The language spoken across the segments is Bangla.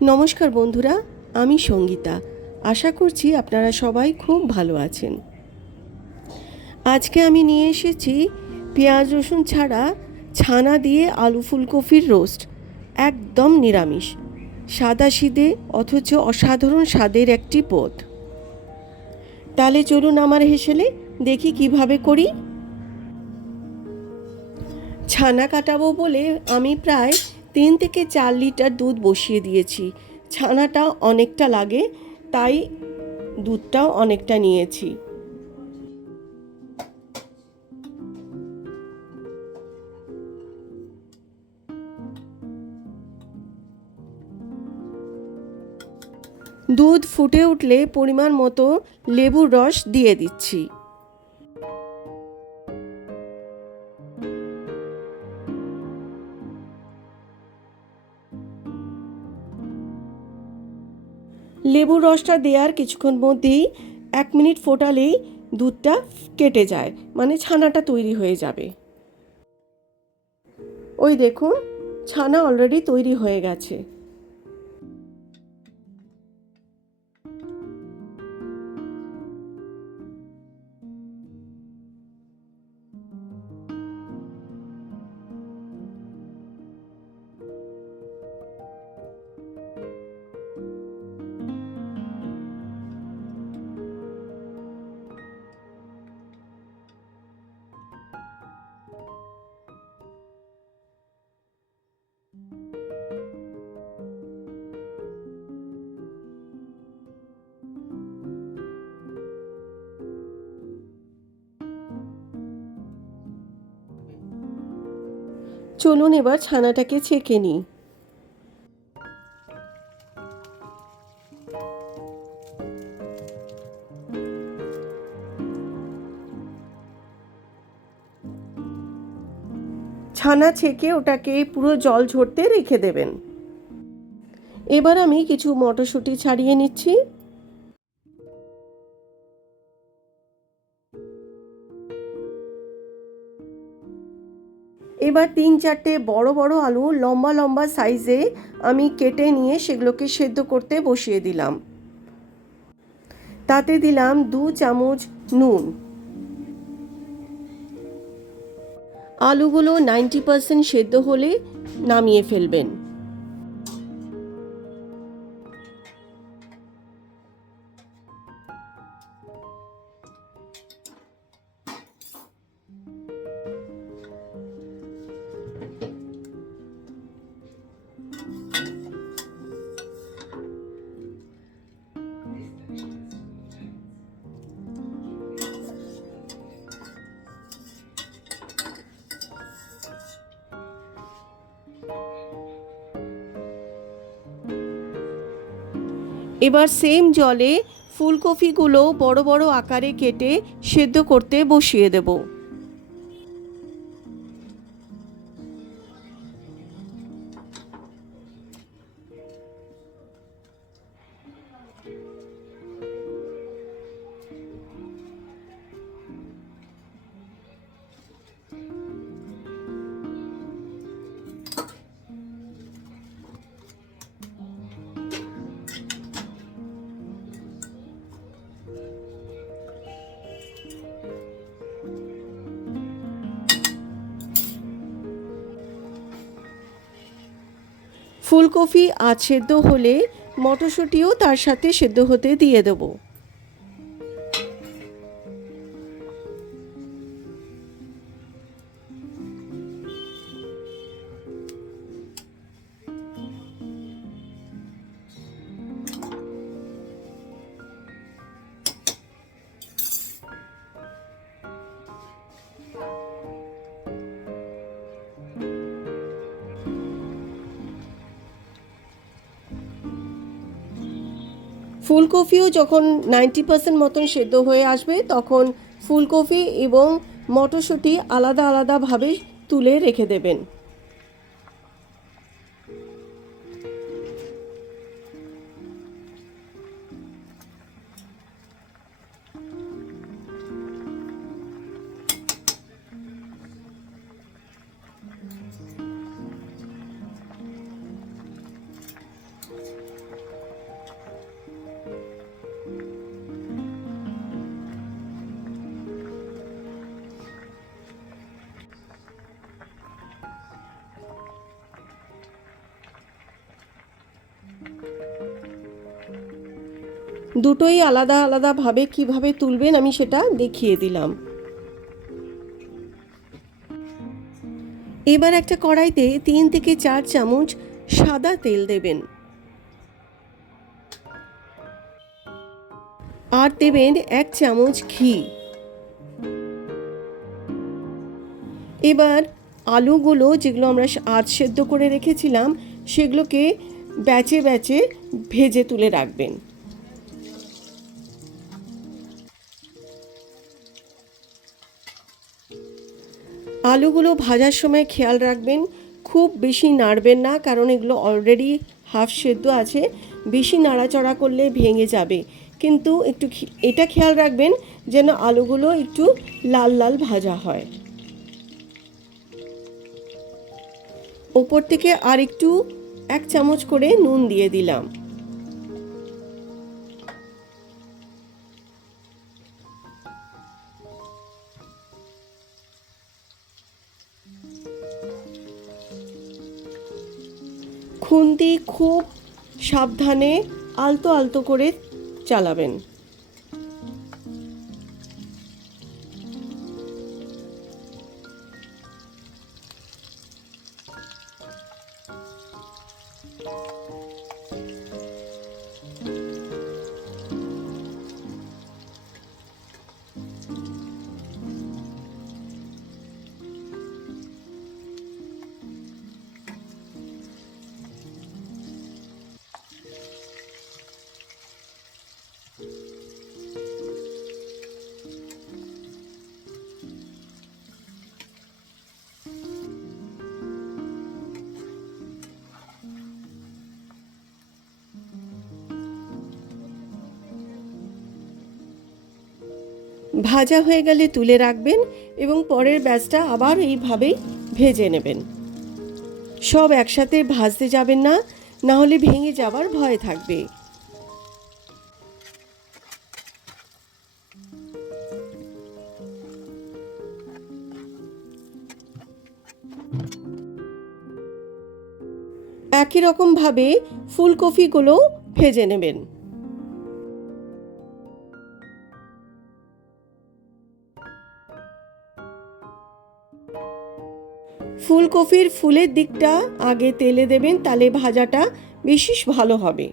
নমস্কার বন্ধুরা, আমি সঙ্গীতা। আশা করছি আপনারা সবাই খুব ভালো আছেন। আজকে আমি নিয়ে এসেছি পেঁয়াজ রসুন ছাড়া ছানা দিয়ে আলু ফুলকপির রোস্ট। একদম নিরামিষ, সাদাসিধে অথচ অসাধারণ স্বাদের একটি পদ। তাহলে চলুন আমার হেসেলে দেখি কিভাবে করি। ছানা কাটাবো বলে আমি প্রায় 3 থেকে 4 লিটার দুধ বসিয়ে দিয়েছি। ছানাটা অনেকটা লাগে, তাই দুধটাও অনেকটা নিয়েছি। দুধ ফুটে উঠলে পরিমাণ মতো লেবুর রস দিয়ে দিচ্ছি। লেবুর রসটা দেওয়ার কিছুক্ষণ মধ্যেই 1 মিনিট ফোটালেই দুধটা কেটে যায়, মানে ছানাটা তৈরি হয়ে যাবে। ওই দেখুন, ছানা অলরেডি তৈরি হয়ে গেছে। চলুন এবার ছানাটাকে ছেঁকে নিই। ছানা ছেঁকে ওটাকে পুরো জল ঝরতে রেখে দেবেন। এবার আমি কিছু মটরশুঁটি ছাড়িয়ে নিচ্ছি। এবার 3-4টে বড় বড় আলু লম্বা লম্বা সাইজে আমি কেটে নিয়ে সেগুলোকে সেদ্ধ করতে বসিয়ে দিলাম। তাতে দিলাম 2 চামচ নুন। আলুগুলো 90% সেদ্ধ হলে নামিয়ে ফেলবেন। এবার সেম জলে ফুলকপিগুলো বড় বড় আকারে কেটে সেদ্ধ করতে বসিয়ে দেব। ফুলকপি আধ সেদ্ধ হলে মটরশুঁটিও তার সাথে সেদ্ধ হতে দিয়ে দেব। ফুলকপিও যখন 90% মতন সেদ্ধ হয়ে আসবে তখন ফুলকপি এবং মটরশুঁটি আলাদা আলাদাভাবে তুলে রেখে দেবেন। দুটোই আলাদা আলাদাভাবে কিভাবে তুলবেন আমি সেটা দেখিয়ে দিলাম। এবার একটা কড়াইতে 3 থেকে 4 চামচ সাদা তেল দেবেন, আর দেবেন 1 চামচ ঘি। এবার আলুগুলো যেগুলো আমরা আধ সেদ্ধ করে রেখেছিলাম সেগুলোকে ব্যাচে ব্যাচে ভেজে তুলে রাখবেন। আলুগুলো ভাজার সময় খেয়াল রাখবেন খুব বেশি নাড়বেন না, কারণ এগুলো অলরেডি হাফ সেদ্ধ আছে, বেশি নাড়াচড়া করলে ভেঙে যাবে। কিন্তু একটু এটা খেয়াল রাখবেন যেন আলুগুলো একটু লাল লাল ভাজা হয়। ওপর থেকে আর একটু 1 চামচ করে নুন দিয়ে দিলাম। খুন্তি খুব সাবধানে আলতো আলতো করে চালাবেন। ভাজা হয়ে গেলে তুলে রাখবেন এবং পরের ব্যাচটা আবার এইভাবেই ভেজে নেবেন। সব একসাথে ভাজতে যাবেন না, না হলে ভেঙে যাওয়ার ভয় থাকবে। একই রকমভাবে ফুলকপিগুলো ভেজে নেবেন। ফুলকপির ফুলের দিকটা আগে তেলে দেবেন, তাহলে ভাজাটা বেশি ভালো হবে।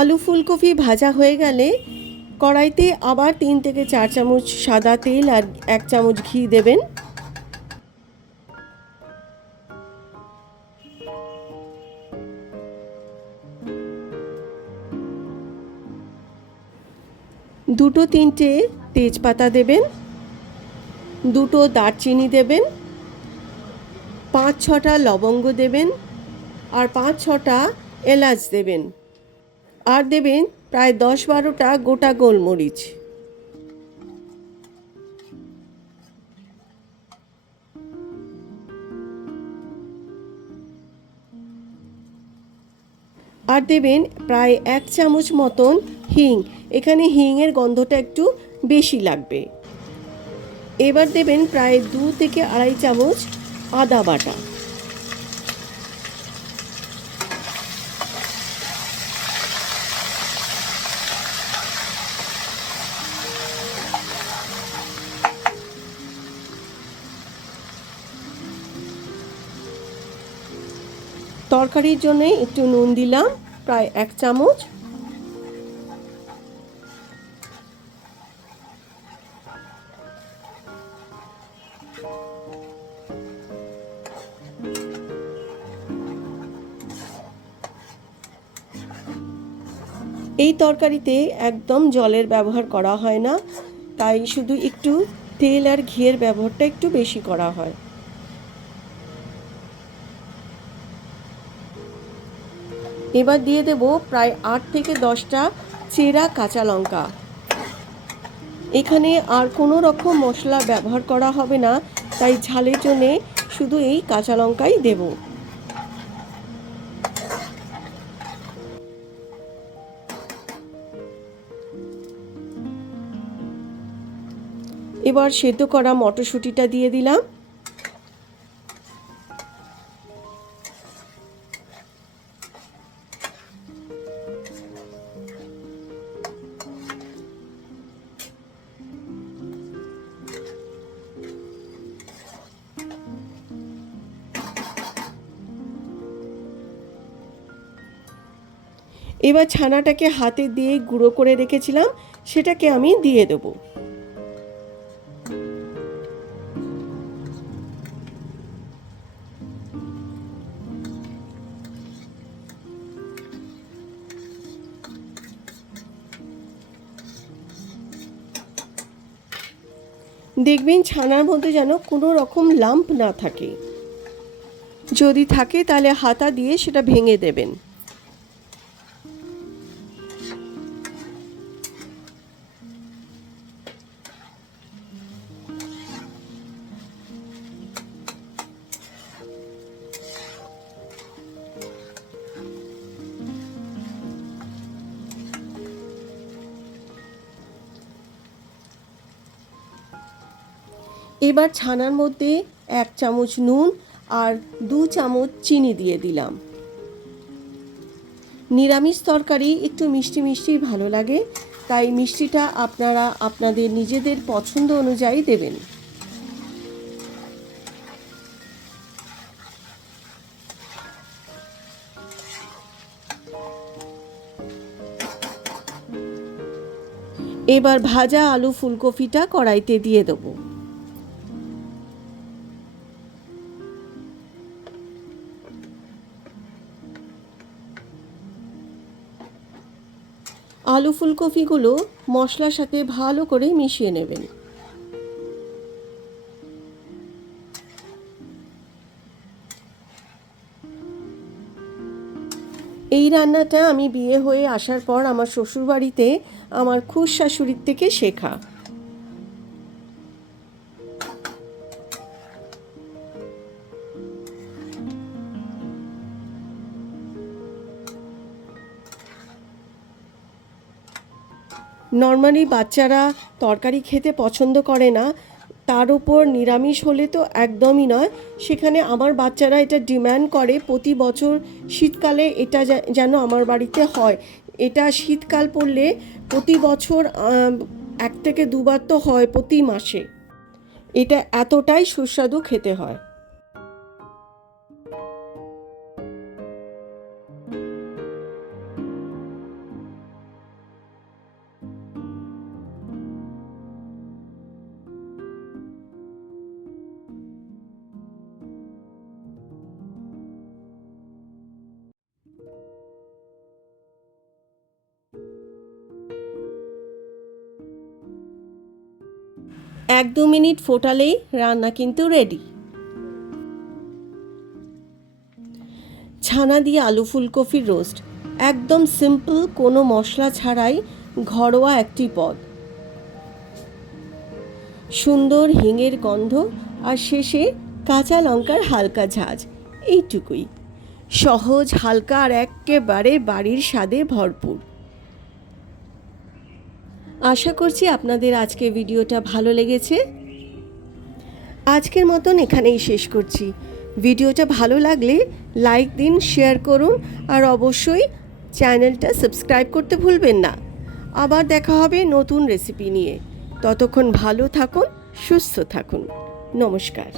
আলু ফুলকপি ভাজা হয়ে গেলে কড়াইতে আবার 3 থেকে 4 চামচ সাদা তেল আর 1 চামচ ঘি দেবেন। দুটো তিনটে তেজপাতা দেবেন, দুটো দারচিনি দেবেন, 5-6টা লবঙ্গ দেবেন, আর 5-6টা এলাচ দেবেন, আর দেবেন প্রায় 10-12টা গোটা গোলমরিচ। আর দেবেন প্রায় 1 চামচ মতন হিং। এখানে হিংয়ের গন্ধটা একটু বেশি লাগবে। এবার দেবেন প্রায় 2 থেকে আড়াই চামচ আদা বাটা। তরকারির জন্য একটু নুন দিলাম, প্রায় 1 চামচ। এই তরকারিতে একদম জলের ব্যবহার করা হয় না, তাই শুধু একটু তেল আর ঘিয়ের ব্যবহারটা একটু বেশি করা হয়। এবার দিয়ে দেব প্রায় 8 থেকে 10টা চেরা কাঁচা লঙ্কা। এখানে আর কোনো রকম মশলা ব্যবহার করা হবে না, তাই ঝালের জন্যে শুধু এই কাঁচা লঙ্কাই দেব। এবার সেদ্ধ করা মটরশুঁটিটা দিয়ে দিলাম। এবার ছানাটাকে হাতে দিয়ে গুঁড়ো করে রেখেছিলাম, সেটাকে আমি দিয়ে দেবো। দেখবেন ছানার মধ্যে যেন কোনো রকম লাম্প না থাকে। যদি থাকে তাহলে হাতা দিয়ে সেটা ভেঙে দেবেন। এবার ছানার মধ্যে 1 চামচ নুন আর 2 চামচ চিনি দিয়ে দিলাম। নিরামিষ তরকারি একটু মিষ্টি মিষ্টি ভালো লাগে, তাই মিষ্টিটা আপনারা আপনাদের নিজেদের পছন্দ অনুযায়ী দেবেন। এবার ভাজা আলু ফুলকপিটা কড়াইতে দিয়ে দেবো। আলু ফুলকপিগুলো মশলার সাথে ভালো করে মিশিয়ে নেবেন। এই রান্নাটা আমি বিয়ে হয়ে আসার পর আমার শ্বশুরবাড়িতে আমার খুশ শাশুড়ির থেকে শেখা। নর্মালি বাচ্চারা তরকারি খেতে পছন্দ করে না, তার উপর নিরামিষ হলে তো একদমই নয়। সেখানে আমার বাচ্চারা এটা ডিম্যান্ড করে প্রতি বছর শীতকালে এটা যেন আমার বাড়িতে হয়। এটা শীতকাল পড়লে প্রতি বছর 1 থেকে 2 বার তো হয় প্রতি মাসে। এটা এতটাই সুস্বাদু খেতে হয়। 1-2 মিনিট ফোটালেই রান্না কিন্তু রেডি। ছানা দিয়ে আলু ফুলকপির রোস্ট একদম সিম্পল, কোনো মশলা ছাড়াই ঘরোয়া একটি পদ। সুন্দর হিঙের গন্ধ আর শেষে কাঁচা লঙ্কার হালকা ঝাঁঝ, এইটুকুই। সহজ, হালকা আর একেবারে বাড়ির স্বাদে ভরপুর। আশা করছি আপনাদের আজকের ভিডিওটা ভালো লেগেছে। আজকের মতন এখানেই শেষ করছি। ভিডিওটা ভালো লাগলে লাইক দিন, শেয়ার করুন আর অবশ্যই চ্যানেলটা সাবস্ক্রাইব করতে ভুলবেন না। আবার দেখা হবে নতুন রেসিপি নিয়ে। ততক্ষণ ভালো থাকুন, সুস্থ থাকুন। নমস্কার।